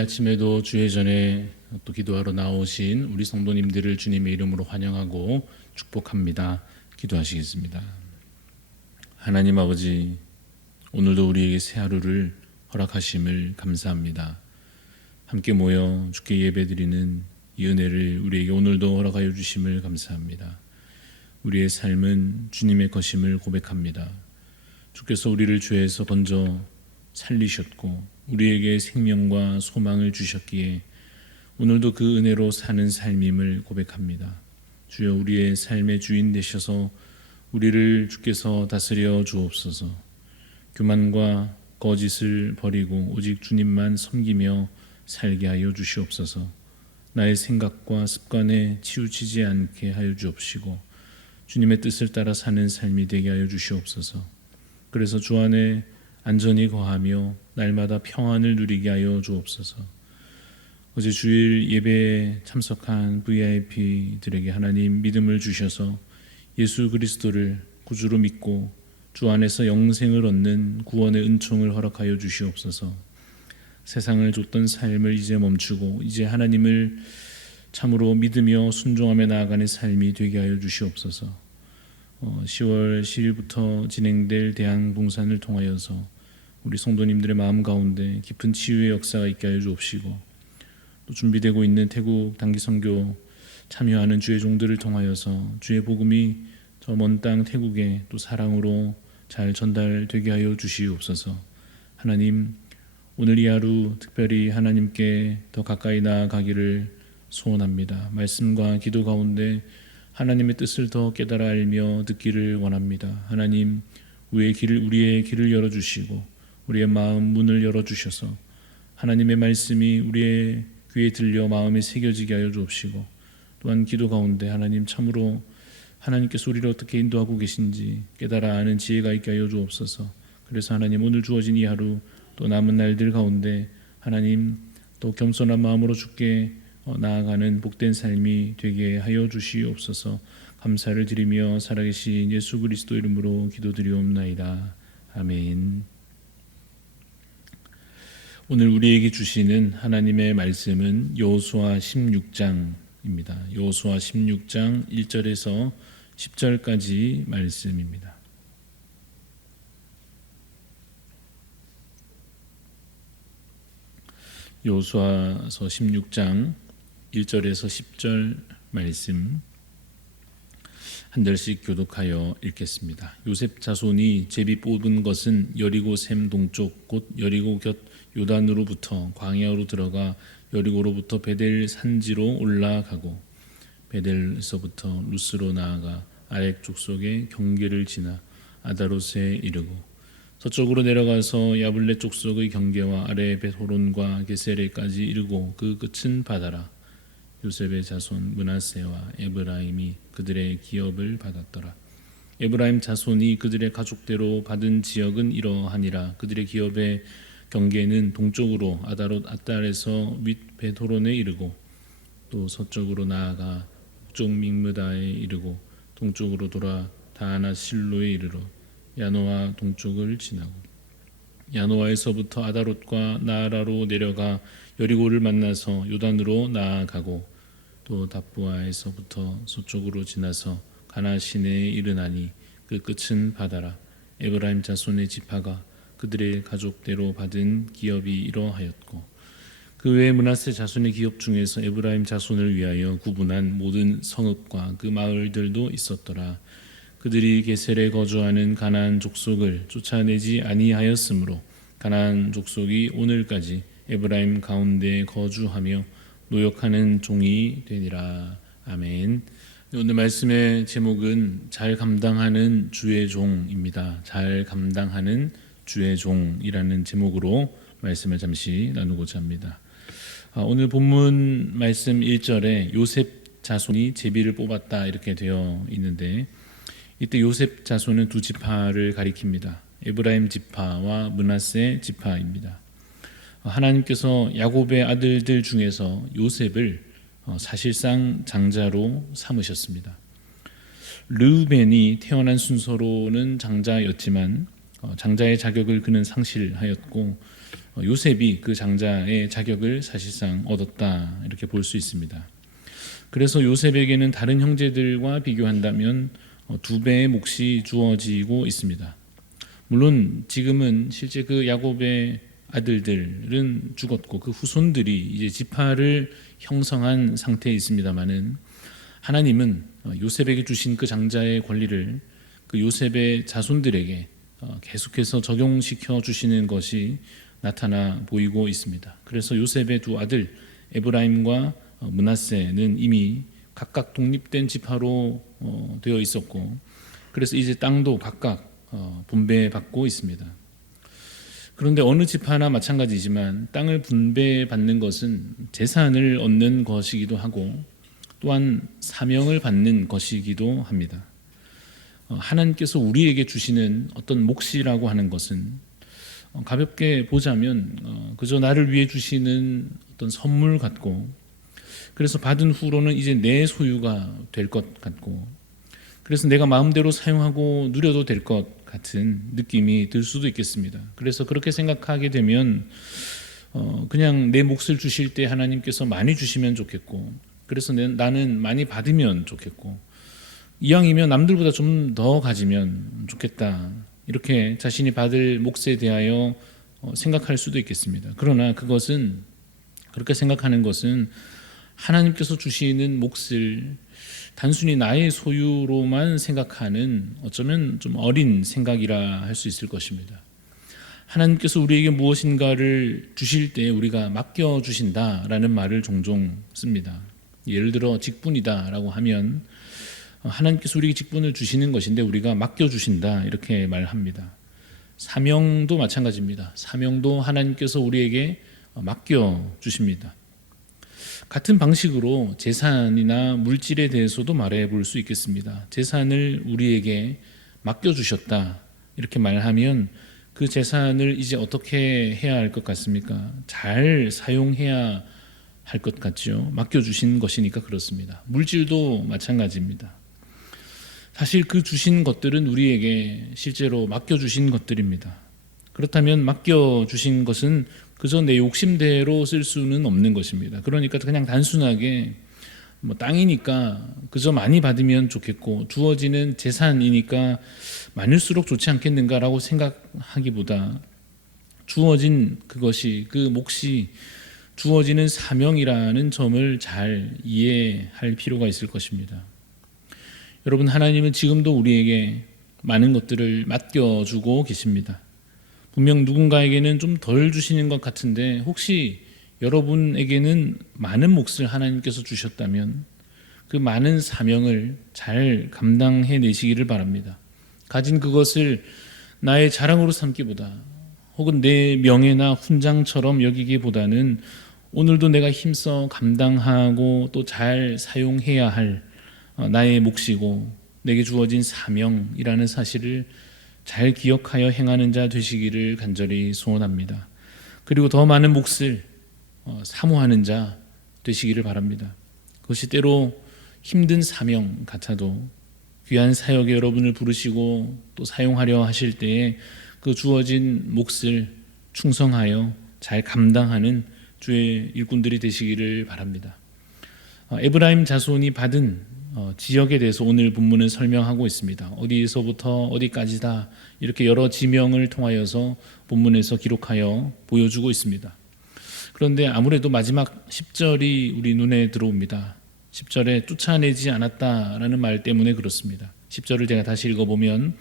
아침에도 주의 전에 또 기도하러 나오신 우리 성도님들을 주님의 이름으로 환영하고 축복합니다. 기도하시겠습니다. 하나님 아버지, 오늘도 우리에게 새 하루를 허락하심을 감사합니다. 함께 모여 주께 예배드리는 이 은혜를 우리에게 오늘도 허락하여 주심을 감사합니다. 우리의 삶은 주님의 것임을 고백합니다. 주께서 우리를 죄에서 건져 살리셨고 우리에게 생명과 소망을 주셨기에 오늘도 그 은혜로 사는 삶임을 고백합니다. 주여, 우리의 삶의 주인 되셔서 우리를 주께서 다스려 주옵소서. 교만과 거짓을 버리고 오직 주님만 섬기며 살게 하여 주시옵소서. 나의 생각과 습관에 치우치지 않게 하여 주옵시고 주님의 뜻을 따라 사는 삶이 되게 하여 주시옵소서. 그래서 주 안에 안전히 거하며 날마다 평안을 누리게 하여 주옵소서. 어제 주일 예배에 참석한 VIP들에게 하나님 믿음을 주셔서 예수 그리스도를 구주로 믿고 주 안에서 영생을 얻는 구원의 은총을 허락하여 주시옵소서. 세상을 줬던 삶을 이제 멈추고 이제 하나님을 참으로 믿으며 순종하며 나아가는 삶이 되게 하여 주시옵소서. 10월 10일부터 진행될 대항봉산을 통하여서 우리 성도님들의 마음 가운데 깊은 치유의 역사가 있게 하여 주옵시고 또 준비되고 있는 태국 단기 선교 참여하는 주의 종들을 통하여서 주의 복음이 저 먼 땅 태국에 또 사랑으로 잘 전달되게 하여 주시옵소서. 하나님, 오늘 이 하루 특별히 하나님께 더 가까이 나아가기를 소원합니다. 말씀과 기도 가운데 하나님의 뜻을 더 깨달아 알며 듣기를 원합니다. 하나님, 우리의 길을 열어주시고 우리의 마음 문을 열어주셔서 하나님의 말씀이 우리의 귀에 들려 마음에 새겨지게 하여 주옵시고 또한 기도 가운데 하나님 참으로 하나님께서 우리를 어떻게 인도하고 계신지 깨달아 아는 지혜가 있게 하여 주옵소서. 그래서 하나님, 오늘 주어진 이 하루 또 남은 날들 가운데 하나님 또 겸손한 마음으로 주께 나아가는 복된 삶이 되게 하여 주시옵소서. 감사를 드리며 살아계신 예수 그리스도 이름으로 기도드리옵나이다. 아멘. 오늘 우리에게 주시는 하나님의 말씀은 여호수아 16장입니다. 여호수아 16장 1절에서 10절까지 말씀입니다. 여호수아서 16장 1절에서 10절 말씀 한 절씩 교독하여 읽겠습니다. 요셉 자손이 제비 뽑은 것은 여리고 샘 동쪽 곧 여리고 곁 요단으로부터 광야로 들어가 여리고로부터 베델 산지로 올라가고 베델에서부터 루스로 나아가 아렉 족속의 경계를 지나 아다롯에 이르고 서쪽으로 내려가서 야블레 족속의 경계와 아래 벳호론과 게세레까지 이르고 그 끝은 바다라. 요셉의 자손 므낫세와 에브라임이 그들의 기업을 받았더라. 에브라임 자손이 그들의 가족대로 받은 지역은 이러하니라. 그들의 기업의 경계는 동쪽으로 아다롯 아달에서 윗 벳호론에 이르고 또 서쪽으로 나아가 북쪽 믹므다에 이르고 동쪽으로 돌아 다하나 실로에 이르러 야노아 동쪽을 지나고 야노아에서부터 아다롯과 나아라로 내려가 여리고를 만나서 요단으로 나아가고 또 답부아에서부터 서쪽으로 지나서 가나 시내에 이르나니 그 끝은 바다라. 에브라임 자손의 지파가 그들의 가족대로 받은 기업이 이러하였고 그 외에 므낫세 자손의 기업 중에서 에브라임 자손을 위하여 구분한 모든 성읍과 그 마을들도 있었더라. 그들이 게셀에 거주하는 가나안 족속을 쫓아내지 아니하였으므로 가나안 족속이 오늘까지 에브라임 가운데 거주하며 노역하는 종이 되니라. 아멘. 오늘 말씀의 제목은 잘 감당하는 주의 종입니다. 잘 감당하는 주의 종이라는 제목으로 말씀을 잠시 나누고자 합니다. 오늘 본문 말씀 1절에 요셉 자손이 제비를 뽑았다 이렇게 되어 있는데 이때 요셉 자손은 두 지파를 가리킵니다. 에브라임 지파와 므낫세 지파입니다. 하나님께서 야곱의 아들들 중에서 요셉을 사실상 장자로 삼으셨습니다. 르우벤이 태어난 순서로는 장자였지만 장자의 자격을 그는 상실하였고 요셉이 그 장자의 자격을 사실상 얻었다 이렇게 볼 수 있습니다. 그래서 요셉에게는 다른 형제들과 비교한다면 2배의 몫이 주어지고 있습니다. 물론 지금은 실제 그 야곱의 아들들은 죽었고 그 후손들이 이제 지파를 형성한 상태에 있습니다만은 하나님은 요셉에게 주신 그 장자의 권리를 그 요셉의 자손들에게 계속해서 적용시켜 주시는 것이 나타나 보이고 있습니다. 그래서 요셉의 2 아들 에브라임과 므낫세는 이미 각각 독립된 지파로 되어 있었고, 그래서 이제 땅도 각각 분배받고 있습니다. 그런데 어느 지파나 마찬가지지만 땅을 분배받는 것은 재산을 얻는 것이기도 하고 또한 사명을 받는 것이기도 합니다. 하나님께서 우리에게 주시는 어떤 몫이라고 하는 것은 가볍게 보자면 그저 나를 위해 주시는 어떤 선물 같고, 그래서 받은 후로는 이제 내 소유가 될 것 같고, 그래서 내가 마음대로 사용하고 누려도 될 것 같은 느낌이 들 수도 있겠습니다. 그래서 그렇게 생각하게 되면 그냥 내 몫을 주실 때 하나님께서 많이 주시면 좋겠고, 그래서 나는 많이 받으면 좋겠고, 이왕이면 남들보다 좀 더 가지면 좋겠다, 이렇게 자신이 받을 몫에 대하여 생각할 수도 있겠습니다. 그러나 그것은, 그렇게 생각하는 것은 하나님께서 주시는 몫을 단순히 나의 소유로만 생각하는 어쩌면 좀 어린 생각이라 할 수 있을 것입니다. 하나님께서 우리에게 무엇인가를 주실 때 우리가 맡겨주신다라는 말을 종종 씁니다. 예를 들어 직분이다라고 하면 하나님께서 우리에게 직분을 주시는 것인데 우리가 맡겨주신다 이렇게 말합니다. 사명도 마찬가지입니다. 사명도 하나님께서 우리에게 맡겨주십니다. 같은 방식으로 재산이나 물질에 대해서도 말해 볼 수 있겠습니다. 재산을 우리에게 맡겨주셨다 이렇게 말하면 그 재산을 이제 어떻게 해야 할 것 같습니까? 잘 사용해야 할 것 같죠. 맡겨주신 것이니까 그렇습니다. 물질도 마찬가지입니다. 사실 그 주신 것들은 우리에게 실제로 맡겨주신 것들입니다. 그렇다면 맡겨주신 것은 그저 내 욕심대로 쓸 수는 없는 것입니다. 그러니까 그냥 단순하게 땅이니까 그저 많이 받으면 좋겠고 주어지는 재산이니까 많을수록 좋지 않겠는가라고 생각하기보다 주어진 그것이, 그 몫이 주어지는 사명이라는 점을 잘 이해할 필요가 있을 것입니다. 여러분, 하나님은 지금도 우리에게 많은 것들을 맡겨주고 계십니다. 분명 누군가에게는 좀 덜 주시는 것 같은데 혹시 여러분에게는 많은 몫을 하나님께서 주셨다면 그 많은 사명을 잘 감당해 내시기를 바랍니다. 가진 그것을 나의 자랑으로 삼기보다 혹은 내 명예나 훈장처럼 여기기보다는 오늘도 내가 힘써 감당하고 또 잘 사용해야 할 나의 몫이고 내게 주어진 사명이라는 사실을 잘 기억하여 행하는 자 되시기를 간절히 소원합니다. 그리고 더 많은 몫을 사모하는 자 되시기를 바랍니다. 그것이 때로 힘든 사명 같아도 귀한 사역에 여러분을 부르시고 또 사용하려 하실 때에 그 주어진 몫을 충성하여 잘 감당하는 주의 일꾼들이 되시기를 바랍니다. 에브라임 자손이 받은 지역에 대해서 오늘 본문은 설명하고 있습니다. 어디에서부터 어디까지다 이렇게 여러 지명을 통하여서 본문에서 기록하여 보여주고 있습니다. 그런데 아무래도 마지막 10절이 우리 눈에 들어옵니다. 10절에 쫓아내지 않았다라는 말 때문에 그렇습니다. 10절을 제가 다시 읽어보면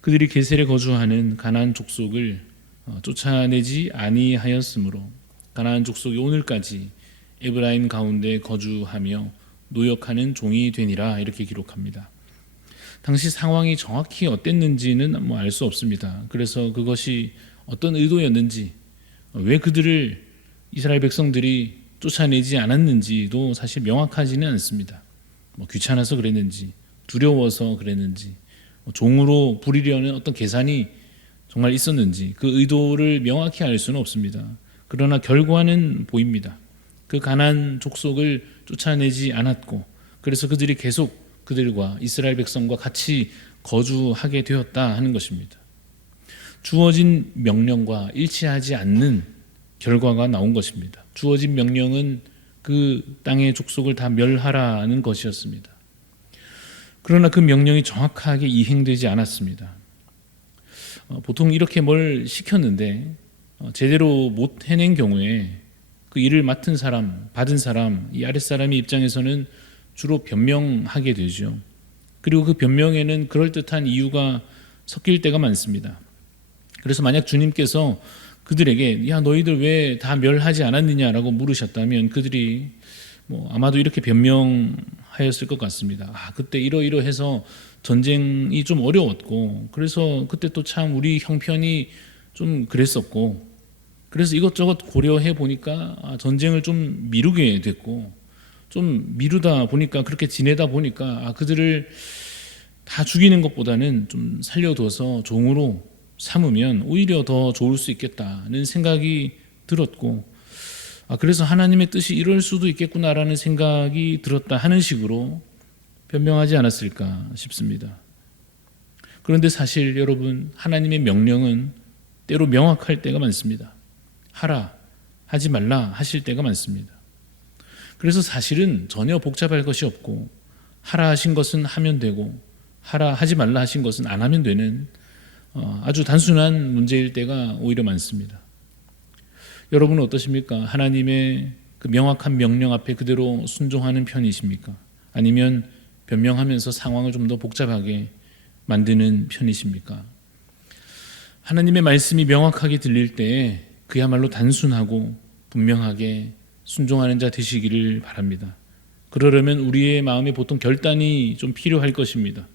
그들이 게셀에 거주하는 가나안 족속을 쫓아내지 아니하였으므로 가나안 족속이 오늘까지 에브라임 가운데 거주하며 노역하는 종이 되니라 이렇게 기록합니다. 당시 상황이 정확히 어땠는지는 알 수 없습니다. 그래서 그것이 어떤 의도였는지, 왜 그들을 이스라엘 백성들이 쫓아내지 않았는지도 사실 명확하지는 않습니다. 귀찮아서 그랬는지, 두려워서 그랬는지, 종으로 부리려는 어떤 계산이 정말 있었는지 그 의도를 명확히 알 수는 없습니다. 그러나 결과는 보입니다. 그 가나안 족속을 쫓아내지 않았고 그래서 그들이 계속 그들과 이스라엘 백성과 같이 거주하게 되었다 하는 것입니다. 주어진 명령과 일치하지 않는 결과가 나온 것입니다. 주어진 명령은 그 땅의 족속을 다 멸하라는 것이었습니다. 그러나 그 명령이 정확하게 이행되지 않았습니다. 보통 이렇게 뭘 시켰는데 제대로 못 해낸 경우에 그 일을 맡은 사람, 받은 사람, 이 아랫사람의 입장에서는 주로 변명하게 되죠. 그리고 그 변명에는 그럴듯한 이유가 섞일 때가 많습니다. 그래서 만약 주님께서 그들에게 야 너희들 왜 다 멸하지 않았느냐라고 물으셨다면 그들이 아마도 이렇게 변명하였을 것 같습니다. 그때 이러이러해서 전쟁이 좀 어려웠고 그래서 그때 또 참 우리 형편이 좀 그랬었고 그래서 이것저것 고려해 보니까 전쟁을 좀 미루게 됐고 좀 미루다 보니까 그렇게 지내다 보니까 그들을 다 죽이는 것보다는 좀 살려둬서 종으로 삼으면 오히려 더 좋을 수 있겠다는 생각이 들었고 그래서 하나님의 뜻이 이럴 수도 있겠구나라는 생각이 들었다 하는 식으로 변명하지 않았을까 싶습니다. 그런데 사실 여러분 하나님의 명령은 때로 명확할 때가 많습니다. 하라, 하지 말라 하실 때가 많습니다. 그래서 사실은 전혀 복잡할 것이 없고 하라 하신 것은 하면 되고 하라 하지 말라 하신 것은 안 하면 되는 아주 단순한 문제일 때가 오히려 많습니다. 여러분은 어떠십니까? 하나님의 그 명확한 명령 앞에 그대로 순종하는 편이십니까? 아니면 변명하면서 상황을 좀 더 복잡하게 만드는 편이십니까? 하나님의 말씀이 명확하게 들릴 때에 그야말로 단순하고 분명하게 순종하는 자 되시기를 바랍니다. 그러려면 우리의 마음에 보통 결단이 좀 필요할 것입니다.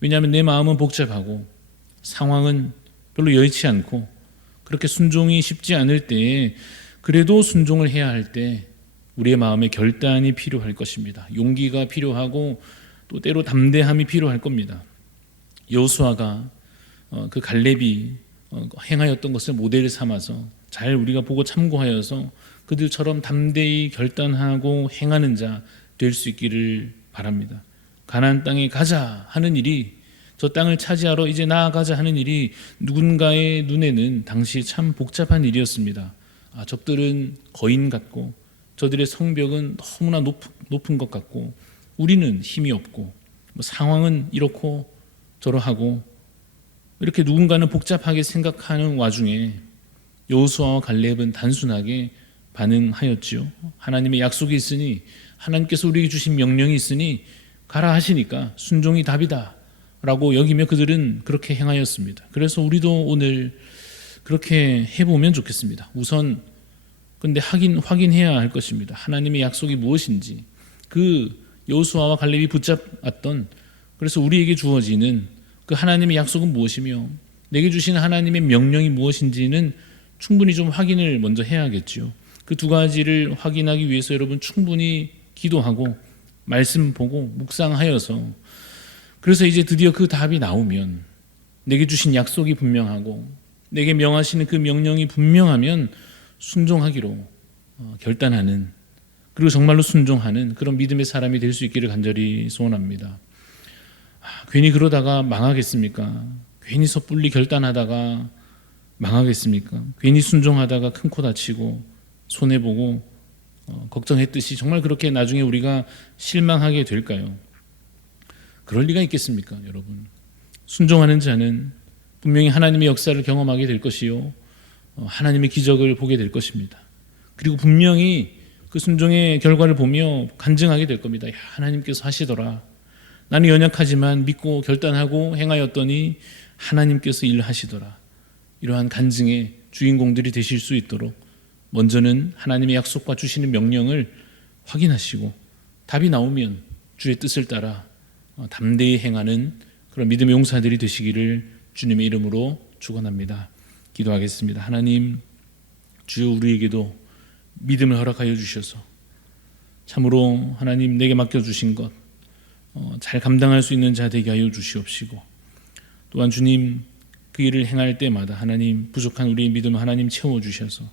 왜냐하면 내 마음은 복잡하고 상황은 별로 여의치 않고 그렇게 순종이 쉽지 않을 때에 그래도 순종을 해야 할 때 우리의 마음에 결단이 필요할 것입니다. 용기가 필요하고 또 때로 담대함이 필요할 겁니다. 여호수아가 그 갈렙이 행하였던 것을 모델을 삼아서 잘 우리가 보고 참고하여서 그들처럼 담대히 결단하고 행하는 자 될 수 있기를 바랍니다. 가나안 땅에 가자 하는 일이 저 땅을 차지하러 이제 나아가자 하는 일이 누군가의 눈에는 당시 참 복잡한 일이었습니다. 적들은 거인 같고 저들의 성벽은 너무나 높은 것 같고 우리는 힘이 없고 상황은 이렇고 저러하고 이렇게 누군가는 복잡하게 생각하는 와중에 여호수아와 갈렙은 단순하게 반응하였지요. 하나님의 약속이 있으니 하나님께서 우리에게 주신 명령이 있으니 가라 하시니까 순종이 답이다 라고 여기며 그들은 그렇게 행하였습니다. 그래서 우리도 오늘 그렇게 해보면 좋겠습니다. 우선 근데 확인해야 할 것입니다. 하나님의 약속이 무엇인지 그 여호수아와 갈렙이 붙잡았던 그래서 우리에게 주어지는 그 하나님의 약속은 무엇이며 내게 주신 하나님의 명령이 무엇인지는 충분히 좀 확인을 먼저 해야겠죠. 그 두 가지를 확인하기 위해서 여러분 충분히 기도하고 말씀 보고 묵상하여서 그래서 이제 드디어 그 답이 나오면 내게 주신 약속이 분명하고 내게 명하시는 그 명령이 분명하면 순종하기로 결단하는 그리고 정말로 순종하는 그런 믿음의 사람이 될 수 있기를 간절히 소원합니다. 괜히 그러다가 망하겠습니까? 괜히 섣불리 결단하다가 망하겠습니까? 괜히 순종하다가 큰 코 다치고 손해보고 걱정했듯이 정말 그렇게 나중에 우리가 실망하게 될까요? 그럴 리가 있겠습니까, 여러분? 순종하는 자는 분명히 하나님의 역사를 경험하게 될 것이요 하나님의 기적을 보게 될 것입니다. 그리고 분명히 그 순종의 결과를 보며 간증하게 될 겁니다. 야, 하나님께서 하시더라. 나는 연약하지만 믿고 결단하고 행하였더니 하나님께서 일하시더라. 이러한 간증의 주인공들이 되실 수 있도록 먼저는 하나님의 약속과 주시는 명령을 확인하시고 답이 나오면 주의 뜻을 따라 담대히 행하는 그런 믿음의 용사들이 되시기를 주님의 이름으로 축원합니다. 기도하겠습니다. 하나님, 주여 우리에게도 믿음을 허락하여 주셔서 참으로 하나님 내게 맡겨주신 것 잘 감당할 수 있는 자 되게 하여 주시옵시고 또한 주님 그 일을 행할 때마다 하나님 부족한 우리의 믿음을 하나님 채워주셔서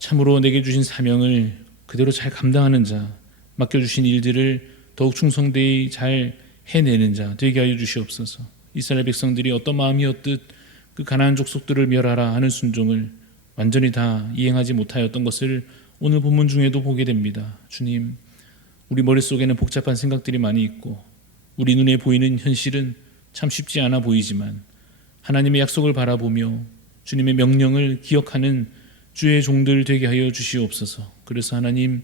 참으로 내게 주신 사명을 그대로 잘 감당하는 자 맡겨주신 일들을 더욱 충성되이 잘 해내는 자 되게 하여 주시옵소서. 이스라엘 백성들이 어떤 마음이었듯 그 가나안 족속들을 멸하라 하는 순종을 완전히 다 이행하지 못하였던 것을 오늘 본문 중에도 보게 됩니다. 주님, 우리 머릿속에는 복잡한 생각들이 많이 있고 우리 눈에 보이는 현실은 참 쉽지 않아 보이지만 하나님의 약속을 바라보며 주님의 명령을 기억하는 주의 종들 되게 하여 주시옵소서. 그래서 하나님,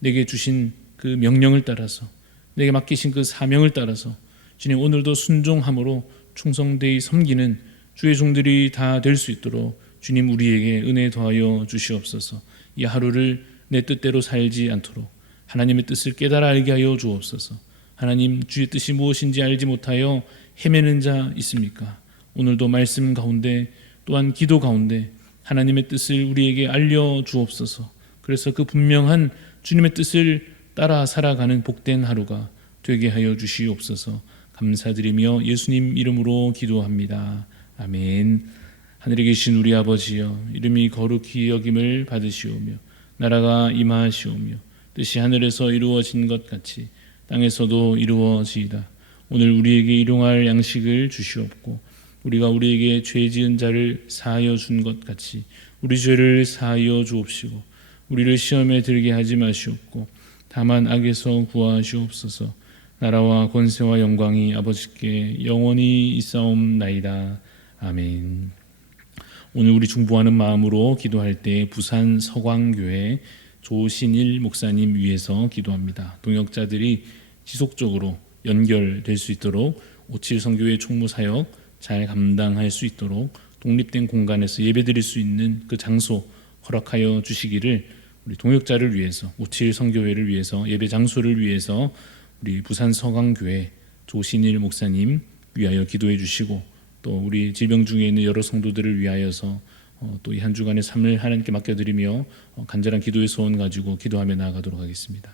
내게 주신 그 명령을 따라서, 내게 맡기신 그 사명을 따라서 주님, 오늘도 순종함으로 충성되이 섬기는 주의 종들이 다 될 수 있도록 주님, 우리에게 은혜 더하여 주시옵소서. 이 하루를 내 뜻대로 살지 않도록 하나님의 뜻을 깨달아 알게 하여 주옵소서. 하나님, 주의 뜻이 무엇인지 알지 못하여 헤매는 자 있습니까? 오늘도 말씀 가운데 또한 기도 가운데 하나님의 뜻을 우리에게 알려 주옵소서. 그래서 그 분명한 주님의 뜻을 따라 살아가는 복된 하루가 되게 하여 주시옵소서. 감사드리며 예수님 이름으로 기도합니다. 아멘. 하늘에 계신 우리 아버지여, 이름이 거룩히 여김을 받으시오며 나라가 임하시오며 뜻이 하늘에서 이루어진 것 같이 땅에서도 이루어지이다. 오늘 우리에게 일용할 양식을 주시옵고 우리가 우리에게 죄 지은 자를 사하여 준 것 같이 우리 죄를 사하여 주옵시고 우리를 시험에 들게 하지 마시옵고 다만 악에서 구하시옵소서. 나라와 권세와 영광이 아버지께 영원히 있사옵나이다. 아멘. 오늘 우리 중보하는 마음으로 기도할 때 부산 서광교회 조신일 목사님 위해서 기도합니다. 동역자들이 지속적으로 연결될 수 있도록 57 선교회 총무 사역 잘 감당할 수 있도록 독립된 공간에서 예배드릴 수 있는 그 장소 허락하여 주시기를 우리 동역자를 위해서, 57 선교회를 위해서, 예배 장소를 위해서 우리 부산 서광교회 조신일 목사님 위하여 기도해 주시고 또 우리 질병 중에 있는 여러 성도들을 위하여서 또 이 한 주간의 삶을 하나님께 맡겨드리며 간절한 기도의 소원 가지고 기도하며 나아가도록 하겠습니다.